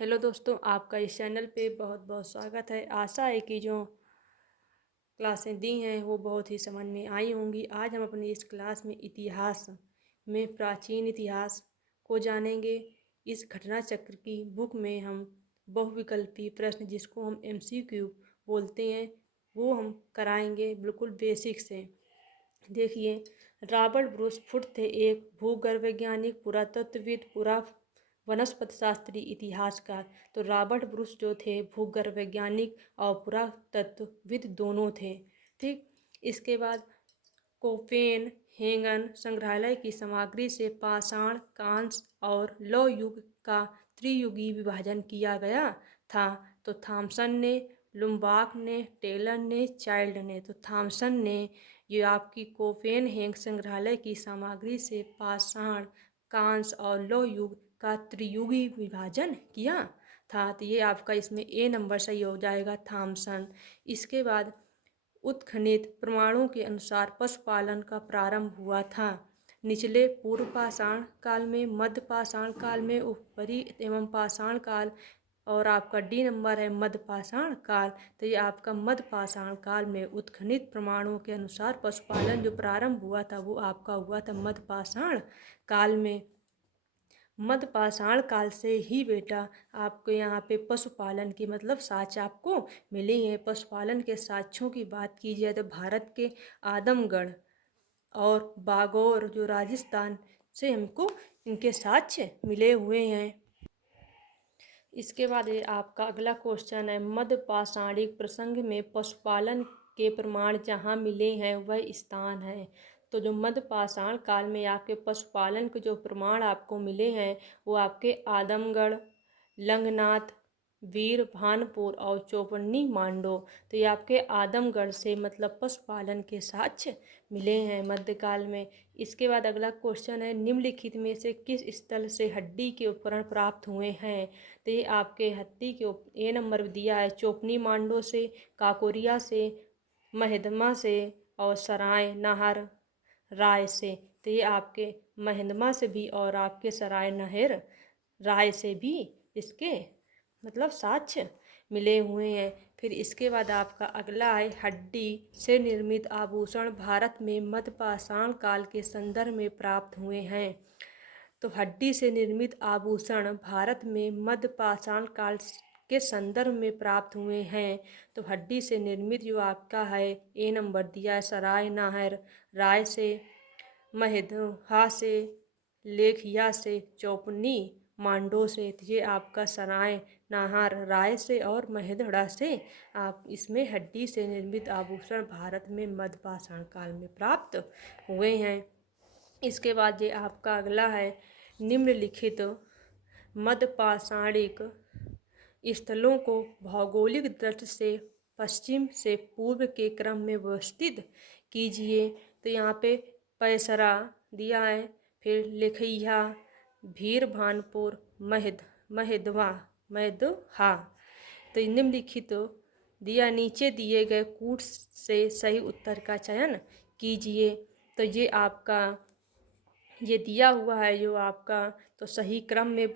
Hello दोस्तों, आपका इस चैनल पे बहुत बहुत स्वागत है। आशा है कि जो क्लासें दी हैं वो बहुत ही समझ में आई होंगी। आज हम अपनी इस क्लास में इतिहास में प्राचीन इतिहास को जानेंगे। इस घटना चक्र की बुक में हम बहुविकल्पी प्रश्न, जिसको हम एमसीक्यू बोलते हैं, वो हम कराएंगे बिल्कुल बेसिक से। देखिए, रॉबर्ट ब्रूस फुट थे एक भूगर्भ वैज्ञानिक, पुरातत्वविद, वनस्पति शास्त्री, इतिहासकार। तो रॉबर्ट ब्रूस जो थे भूगर्भ वैज्ञानिक और पुरातत्वविद दोनों थे। ठीक, इसके बाद कोपेन हेगन संग्रहालय की सामग्री से पाषाण, कांस्य और लौह युग का त्रियुगी विभाजन किया गया था। तो थॉमसन ने, लुम्बार्क ने, टेलर ने, चाइल्ड ने। तो थॉमसन ने ये आपकी कोपेनहेगन संग्रहालय की सामग्री से पाषाण, कांस्य और लौह युग का त्रियुगी विभाजन किया था। तो ये आपका इसमें ए नंबर सही हो जाएगा, थॉमसन। इसके बाद उत्खनित प्रमाणों के अनुसार पशुपालन का प्रारंभ हुआ था। निचले पूर्व पाषाण काल में, मध्य पाषाण काल में, ऊपरी एवं पाषाण काल, और आपका डी नंबर है मध्य पाषाण काल। तो ये आपका मध्य पाषाण काल में उत्खनित प्रमाणों के अनुसार पशुपालन जो प्रारंभ हुआ था वो आपका हुआ था मध्य पाषाण काल में। मध्य पाषाण काल से ही बेटा आपको यहाँ पे पशुपालन की मतलब साक्ष्य आपको मिले हैं। पशुपालन के साक्ष्यों की बात की जाए तो भारत के आदमगढ़ और बागौर जो राजस्थान से हमको इनके साक्ष्य मिले हुए हैं। इसके बाद ये आपका अगला क्वेश्चन है, मध्य पाषाणिक प्रसंग में पशुपालन के प्रमाण जहाँ मिले हैं वह स्थान है। तो जो मध्य पाषाण काल में आपके पशुपालन के जो प्रमाण आपको मिले हैं वो आपके आदमगढ़, लंगनाथ, वीर भानपुर और चौपन्नी मांडो। तो ये आपके आदमगढ़ से मतलब पशुपालन के साक्ष्य मिले हैं मध्यकाल में। इसके बाद अगला क्वेश्चन है, निम्नलिखित में से किस स्थल से हड्डी के उपकरण प्राप्त हुए हैं। तो ये आपके हड्डी के ए नंबर दिया है चौपनी मांडो से, काकोरिया से, महिदमा से और सराय नहर राय से। तो ये आपके महिदमा से भी और आपके सराय नहर राय से भी इसके मतलब साक्ष्य मिले हुए हैं। फिर इसके बाद आपका अगला है, हड्डी से निर्मित आभूषण भारत में मध्य पाषाण काल के संदर्भ में प्राप्त हुए हैं। तो हड्डी से निर्मित आभूषण भारत में मध्य पाषाण काल के संदर्भ में प्राप्त हुए हैं। तो हड्डी से निर्मित जो आपका है ए नंबर दिया है सराय नाहर राय से, महिदहा से, लेखिया से, चौपनी मांडो से। ये आपका सराय नाहर राय से और महिदड़ा से आप इसमें हड्डी से निर्मित आभूषण भारत में मध्य पाषाण काल में प्राप्त हुए हैं। इसके बाद ये आपका अगला है, निम्नलिखित मध्य पाषाणिक स्थलों को भौगोलिक दृष्टि से पश्चिम से पूर्व के क्रम में व्यवस्थित कीजिए। तो यहाँ पे पैसरा दिया है, फिर लेखैया, भीर भानपुर, महिदहा। तो निम्नलिखित दिया नीचे दिए गए कूट से सही उत्तर का चयन कीजिए। तो ये आपका ये दिया हुआ है जो आपका, तो सही क्रम में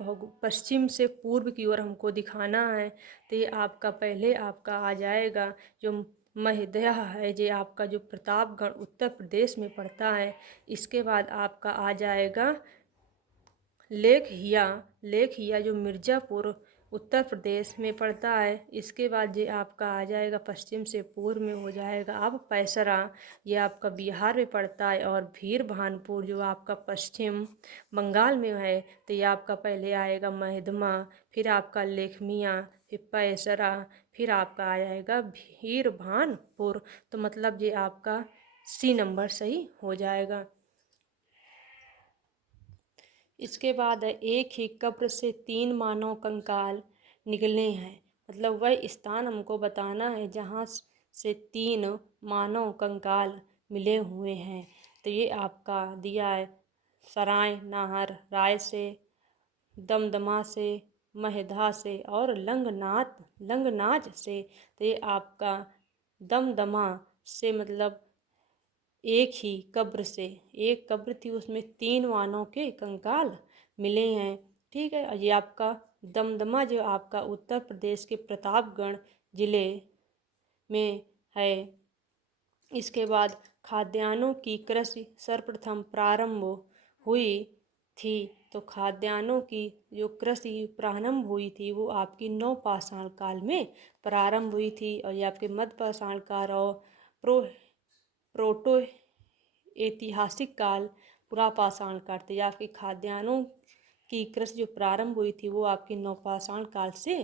पश्चिम से पूर्व की ओर हमको दिखाना है। तो ये आपका पहले आपका आ जाएगा जो महिदहा है, ये आपका जो प्रतापगढ़ उत्तर प्रदेश में पड़ता है। इसके बाद आपका आ जाएगा लेखहिया जो मिर्ज़ापुर उत्तर प्रदेश में पड़ता है। इसके बाद ये आपका आ जाएगा पश्चिम से पूर्व में हो जाएगा अब पैसरा, ये आपका बिहार में पड़ता है। और भीर भानपुर जो आपका पश्चिम बंगाल में है। तो ये आपका पहले आएगा महिदमा, फिर आपका लेखमिया, फिर पैसरा, फिर आपका आ जाएगा भीर भानपुर। तो मतलब ये आपका सी नंबर सही हो जाएगा। इसके बाद है, एक ही कब्र से 3 मानव कंकाल निकले हैं। मतलब वह स्थान हमको बताना है जहाँ से 3 मानव कंकाल मिले हुए हैं। तो ये आपका दिया है सराय नाहर राय से, दमदमा से, महिधा से और लंगनाज से। तो ये आपका दमदमा से मतलब एक ही कब्र से, एक कब्र थी उसमें 3 वानों के कंकाल मिले हैं। ठीक है, ये आपका दमदमा जो आपका उत्तर प्रदेश के प्रतापगढ़ जिले में है। इसके बाद खाद्यान्नों की कृषि सर्वप्रथम प्रारंभ हुई थी। तो खाद्यान्नों की जो कृषि प्रारंभ हुई थी वो आपकी नवपाषाण काल में प्रारंभ हुई थी, और ये आपके मध्यपाषाण काल और प्रोटो ऐतिहासिक काल पुरापाषाण काल थे। आपके खाद्यान्नों की कृषि जो प्रारंभ हुई थी वो आपके नवपाषाण काल से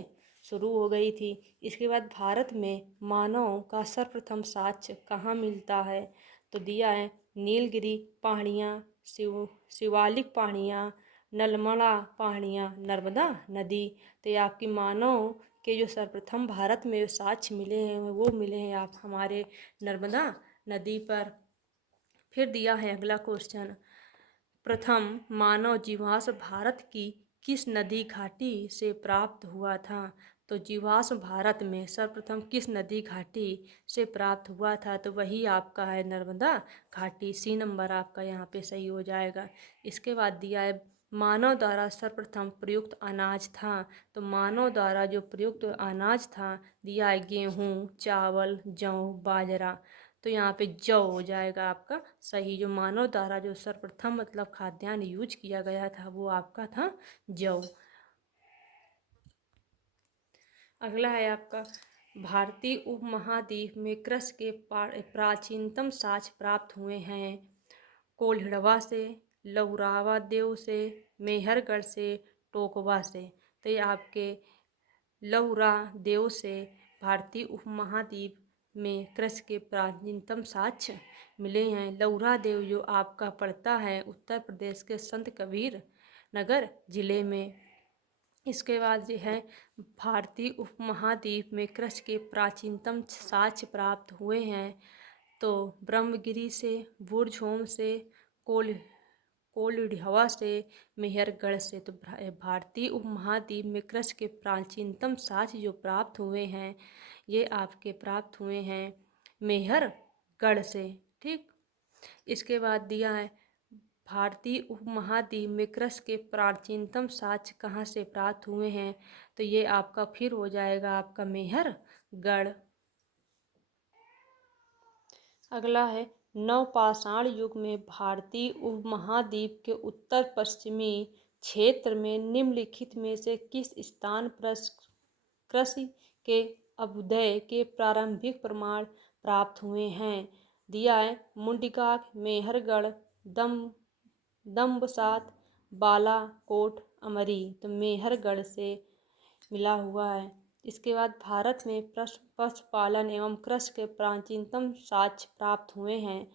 शुरू हो गई थी। इसके बाद भारत में मानव का सर्वप्रथम साक्ष्य कहाँ मिलता है, तो दिया है नीलगिरी पहाड़ियाँ, शिवालिक पहाड़ियाँ, नलमला पहाड़ियाँ, नर्मदा नदी। तो ये आपकी मानव के जो सर्वप्रथम भारत में जो साक्ष्य मिले हैं वो मिले हैं आप हमारे नर्मदा नदी पर। फिर दिया है अगला क्वेश्चन, प्रथम मानव जीवाश्म भारत की किस नदी घाटी से प्राप्त हुआ था। तो जीवाश्म भारत में सर्वप्रथम किस नदी घाटी से प्राप्त हुआ था, तो वही आपका है नर्मदा घाटी। सी नंबर आपका यहाँ पे सही हो जाएगा। इसके बाद दिया है मानव द्वारा सर्वप्रथम प्रयुक्त अनाज था। तो मानव द्वारा जो प्रयुक्त अनाज था दिया है गेहूँ, चावल, जौ, बाजरा। तो यहाँ पे जौ हो जाएगा आपका सही। जो मानव द्वारा जो सर्वप्रथम मतलब खाद्यान्न यूज किया गया था वो आपका था जौ। अगला है आपका भारतीय उपमहाद्वीप में कृषि के प्राचीनतम साक्ष्य प्राप्त हुए हैं कोल्हड़वा से, लहुरावा देव से, मेहरगढ़ से, टोकवा से। तो ये आपके लहुरा देव से भारतीय उपमहाद्वीप में कृषि के प्राचीनतम साक्ष्य मिले हैं। लहुरा देव जो आपका पड़ता है उत्तर प्रदेश के संत कबीर नगर जिले में। इसके बाद जो है भारतीय उपमहाद्वीप में कृषि के प्राचीनतम साक्ष्य प्राप्त हुए हैं तो ब्रह्मगिरी से, बुरझोम से, कोल्हड़वा से, मेहरगढ़ से। तो भारतीय उपमहाद्वीप में कृषि के प्राचीनतम साक्ष्य जो प्राप्त हुए हैं ये आपके प्राप्त हुए हैं मेहरगढ़ से। ठीक, इसके बाद दिया है भारतीय उपमहाद्वीप में कृषि के प्राचीनतम साक्ष्य कहाँ से प्राप्त हुए हैं, तो ये आपका फिर हो जाएगा आपका मेहरगढ़। अगला है नवपाषाण युग में भारतीय उपमहाद्वीप के उत्तर पश्चिमी क्षेत्र में निम्नलिखित में से किस स्थान पर कृषि के अभ्युदय के प्रारंभिक प्रमाण प्राप्त हुए हैं। दिया है मुंडीकाक, मेहरगढ़, दम्बसात, बालाकोट, अमरी। तो मेहरगढ़ से मिला हुआ है। इसके बाद भारत में पशुपालन एवं कृषि के प्राचीनतम साक्ष्य प्राप्त हुए हैं।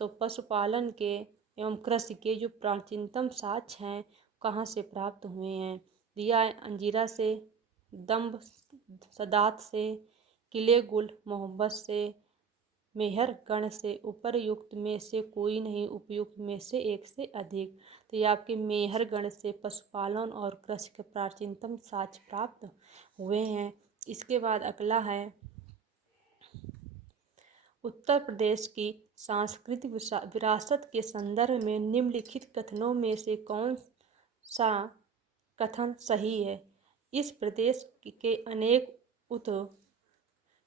तो पशुपालन के एवं कृषि के जो प्राचीनतम साक्ष्य हैं कहाँ से प्राप्त हुए हैं। दिया है अंजीरा से, दम्बसात से, किले गुल मोहब्बत से, मेहरगढ़ से। उपयुक्त में से कोई नहीं, उपयुक्त में से एक से अधिक। तो ये आपके मेहरगढ़ से पशुपालन और कृषि के प्राचीनतम साक्ष्य प्राप्त हुए हैं। इसके बाद अगला है उत्तर प्रदेश की सांस्कृतिक विरासत के संदर्भ में निम्नलिखित कथनों में से कौन सा कथन सही है। इस प्रदेश के अनेक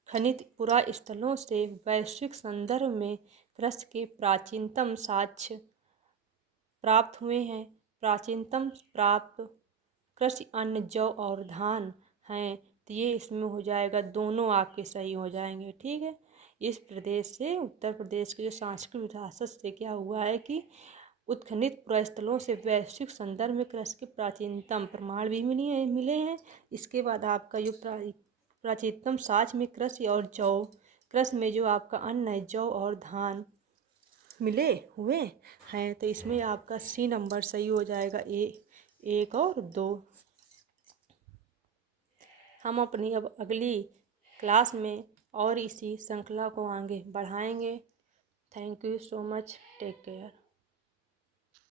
खनिज पुरास्थलों से वैश्विक संदर्भ में कृषि के प्राचीनतम साक्ष्य प्राप्त हुए हैं। प्राचीनतम प्राप्त कृषि अन्न जौ और धान हैं। तो ये इसमें हो जाएगा, दोनों आपके सही हो जाएंगे। ठीक है, इस प्रदेश से उत्तर प्रदेश के जो सांस्कृतिक विरासत से क्या हुआ है कि उत्खनित पुरास्थलों से वैश्विक संदर्भ में कृषि के प्राचीनतम प्रमाण भी मिले हैं। इसके बाद आपका जो प्राचीनतम साक्ष्य में कृषि और जौ, कृषि में जो आपका अन्न है जौ और धान मिले हुए हैं। तो इसमें आपका सी नंबर सही हो जाएगा, 1 और 2। हम अपनी अब अगली क्लास में और इसी श्रृंखला को आगे बढ़ाएंगे। Thank you so much, take care.